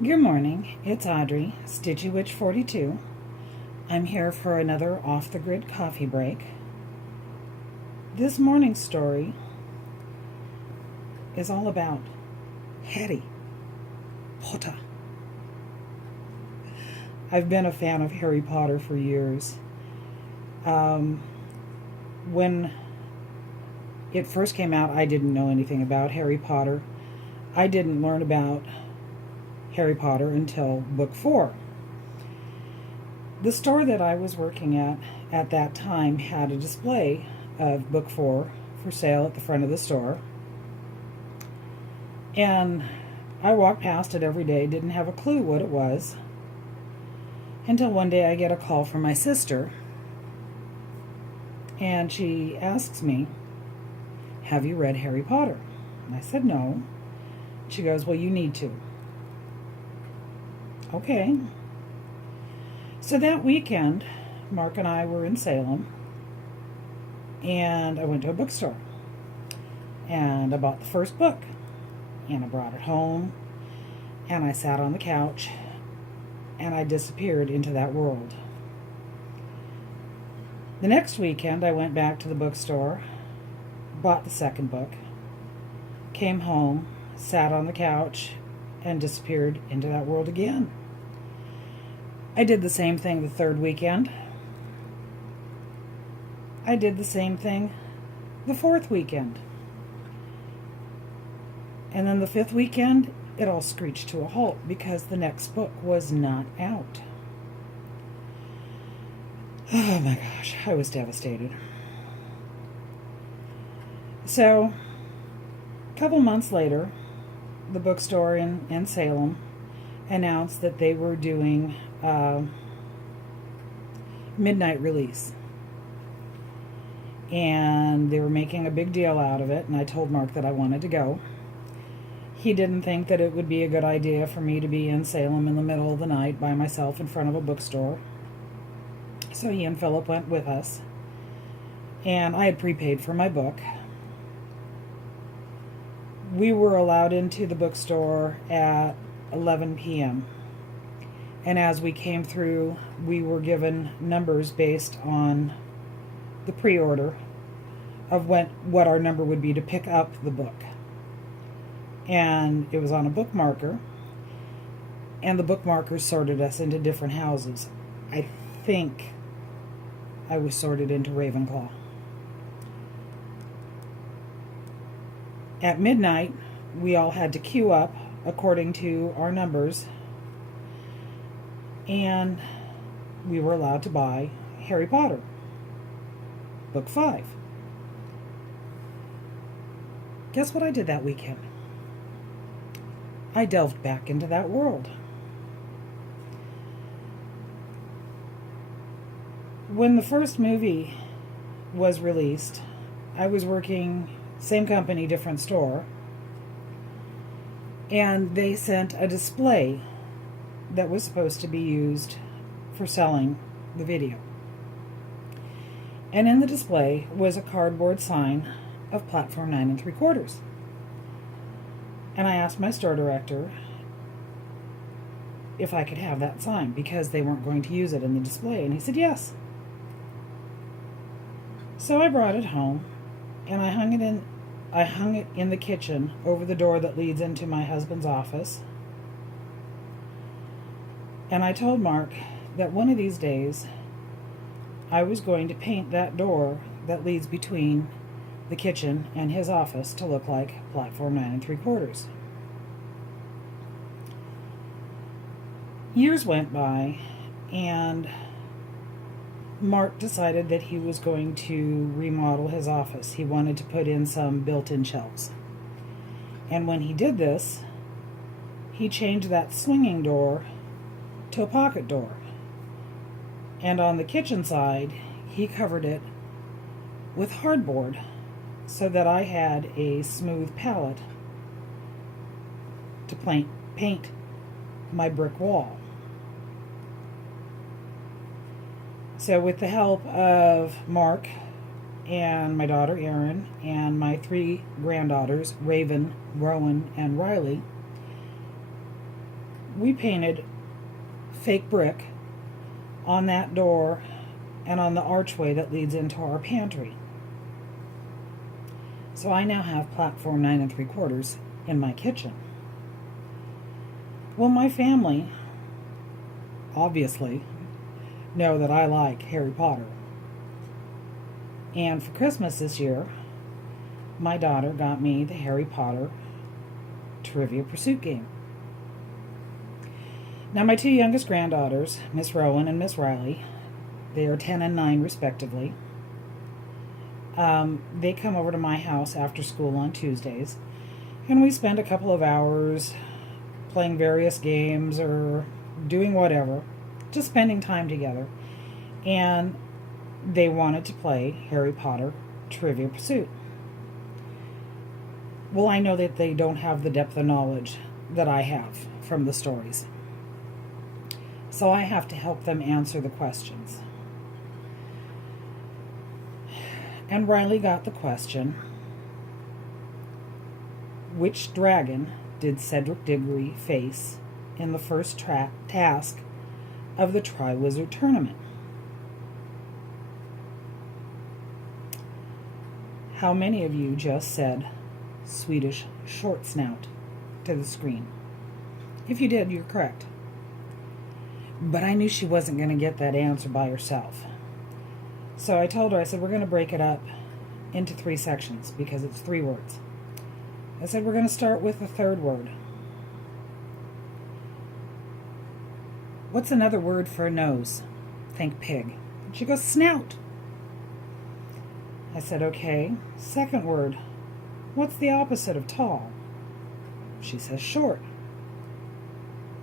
Good morning, it's Audrey, Stitchy Witch 42. I'm here for another off the grid coffee break. This morning's story is all about Harry Potter. I've been a fan of Harry Potter for years. When it first came out, I didn't know anything about Harry Potter. I didn't learn about Harry Potter until book 4. The store that I was working at that time had a display of book 4 for sale at the front of the store. And I walked past it every day, didn't have a clue what it was, until one day I get a call from my sister, and she asks me, "Have you read Harry Potter?" And I said no. She goes, "Well, you need to." Okay. So that weekend, Mark and I were in Salem, and I went to a bookstore, and I bought the first book, and I brought it home, and I sat on the couch, and I disappeared into that world. The next weekend, I went back to the bookstore, bought the second book, came home, sat on the couch, and disappeared into that world again. I did the same thing the third weekend. I did the same thing the fourth weekend. And then the fifth weekend, it all screeched to a halt because the next book was not out. Oh my gosh, I was devastated. So, a couple months later, the bookstore in Salem announced that they were doing midnight release. And they were making a big deal out of it, and I told Mark that I wanted to go. He didn't think that it would be a good idea for me to be in Salem in the middle of the night by myself in front of a bookstore. So he and Philip went with us, and I had prepaid for my book. We were allowed into the bookstore at 11 p.m. And as we came through, we were given numbers based on the pre-order of what our number would be to pick up the book. And it was on a bookmarker, and the bookmarkers sorted us into different houses. I think I was sorted into Ravenclaw. At midnight, we all had to queue up according to our numbers, and we were allowed to buy Harry Potter, book 5. Guess what I did that weekend? I delved back into that world. When the first movie was released, I was working, same company, different store, and they sent a display that was supposed to be used for selling the video. And in the display was a cardboard sign of platform 9 3/4. And I asked my store director if I could have that sign because they weren't going to use it in the display, and he said yes. So I brought it home, and I hung it in the kitchen over the door that leads into my husband's office. And I told Mark that one of these days I was going to paint that door that leads between the kitchen and his office to look like platform 9 3/4. Years went by, and Mark decided that he was going to remodel his office. He wanted to put in some built-in shelves. And when he did this, he changed that swinging door to a pocket door. And on the kitchen side, he covered it with hardboard so that I had a smooth palette to paint my brick wall. So with the help of Mark and my daughter Erin and my 3 granddaughters, Raven, Rowan, and Riley, we painted fake brick on that door and on the archway that leads into our pantry. So I now have platform 9 3/4 in my kitchen. Well, my family obviously know that I like Harry Potter. And for Christmas this year, my daughter got me the Harry Potter Trivia Pursuit game. Now, my two youngest granddaughters, Miss Rowan and Miss Riley, they are 10 and 9 respectively. They come over to my house after school on Tuesdays, and we spend a couple of hours playing various games or doing whatever, just spending time together. And they wanted to play Harry Potter Trivia Pursuit. Well, I know that they don't have the depth of knowledge that I have from the stories. So I have to help them answer the questions. And Riley got the question, which dragon did Cedric Diggory face in the first task of the Triwizard Tournament? How many of you just said Swedish short snout to the screen? If you did, you're correct. But I knew she wasn't going to get that answer by herself. So I told her, I said, we're going to break it up into 3 sections because it's 3 words. I said, we're going to start with the third word. What's another word for a nose? Think pig. She goes, snout. I said, okay. Second word. What's the opposite of tall? She says, short.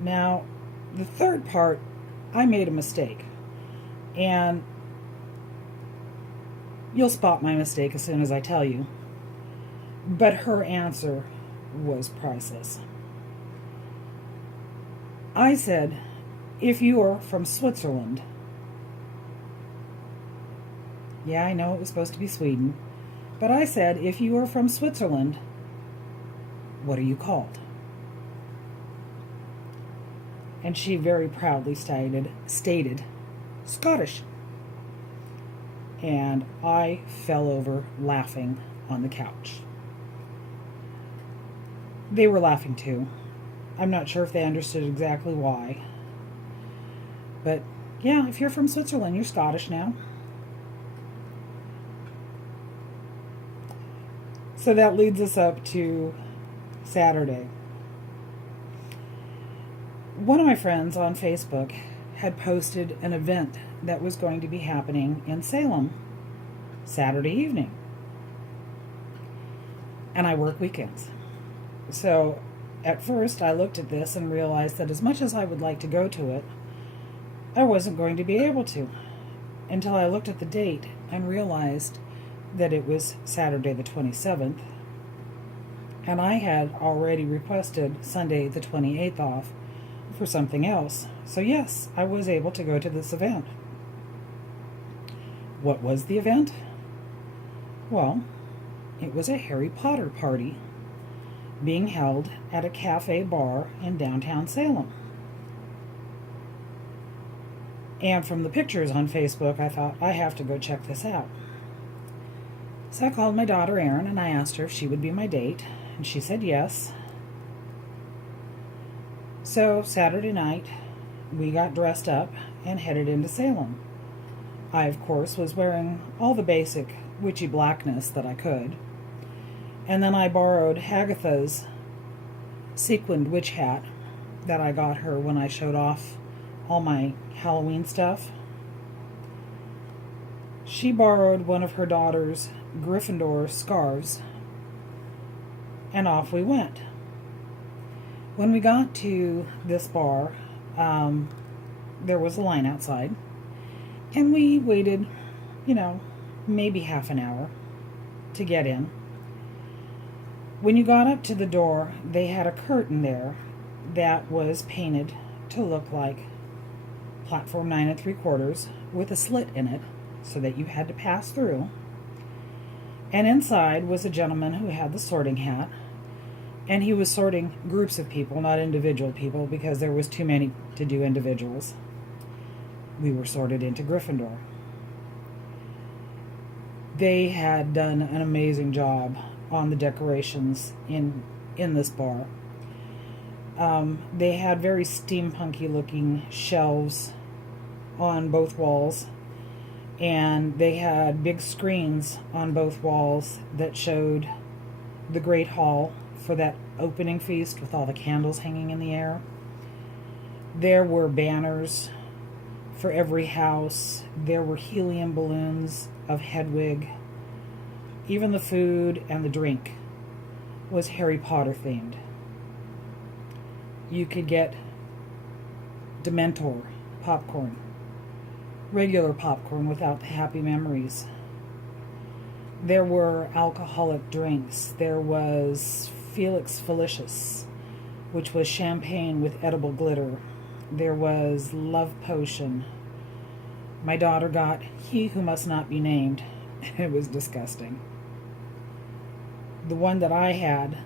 Now, the third part, I made a mistake. And you'll spot my mistake as soon as I tell you. But her answer was priceless. I said, if you are from Switzerland. Yeah, I know it was supposed to be Sweden. But I said, if you are from Switzerland, what are you called? And she very proudly stated, Scottish. And I fell over laughing on the couch. They were laughing too. I'm not sure if they understood exactly why. But yeah, if you're from Switzerland, you're Scottish now. So that leads us up to Saturday. One of my friends on Facebook had posted an event that was going to be happening in Salem Saturday evening. And I work weekends. So at first I looked at this and realized that as much as I would like to go to it, I wasn't going to be able to until I looked at the date and realized that it was Saturday the 27th, and I had already requested Sunday the 28th off for something else. So yes, I was able to go to this event. What was the event? Well, it was a Harry Potter party being held at a cafe bar in downtown Salem. And from the pictures on Facebook, I thought, I have to go check this out. So I called my daughter Erin and I asked her if she would be my date, and she said yes. So Saturday night, we got dressed up and headed into Salem. I, of course, was wearing all the basic witchy blackness that I could. And then I borrowed Hagatha's sequined witch hat that I got her when I showed off all my Halloween stuff. She borrowed one of her daughter's Gryffindor scarves, and off we went. When we got to this bar, there was a line outside, and we waited, maybe half an hour to get in. When you got up to the door, they had a curtain there that was painted to look like platform 9 3/4 with a slit in it so that you had to pass through. And inside was a gentleman who had the sorting hat, And he was sorting groups of people, not individual people, because there was too many to do individuals. We were sorted into Gryffindor. They had done an amazing job on the decorations in this bar. They had very steampunky looking shelves on both walls, and they had big screens on both walls that showed the Great Hall for that opening feast with all the candles hanging in the air. There were banners for every house. There were helium balloons of Hedwig. Even the food and the drink was Harry Potter themed. You could get Dementor popcorn, regular popcorn without the happy memories. There were alcoholic drinks. There was Felix Felicius, which was champagne with edible glitter. There was Love Potion. My daughter got He Who Must Not Be Named. It was disgusting. The one that I had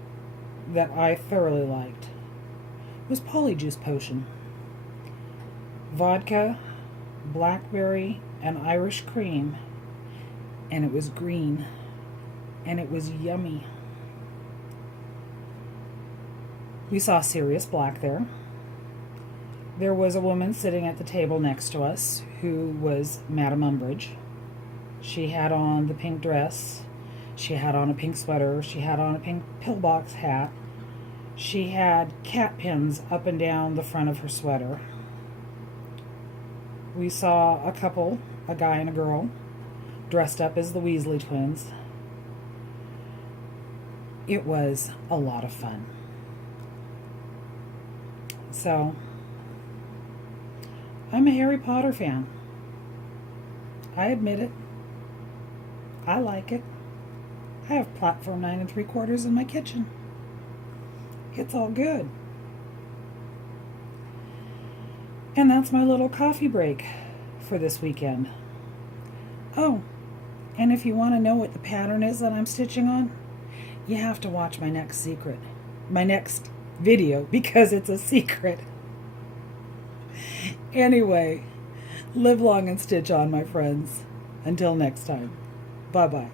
that I thoroughly liked was Polyjuice Potion. Vodka, blackberry, and Irish cream, and it was green, and it was yummy. We saw Sirius Black there. There was a woman sitting at the table next to us who was Madame Umbridge. She had on the pink dress. She had on a pink sweater. She had on a pink pillbox hat. She had cat pins up and down the front of her sweater. We saw a couple, a guy and a girl, dressed up as the Weasley twins. It was a lot of fun. So, I'm a Harry Potter fan. I admit it. I like it. I have platform 9 3/4 in my kitchen. It's all good. And that's my little coffee break for this weekend. Oh, and if you want to know what the pattern is that I'm stitching on, you have to watch my next video, because it's a secret. Anyway, live long and stitch on, my friends. Until next time. Bye-bye.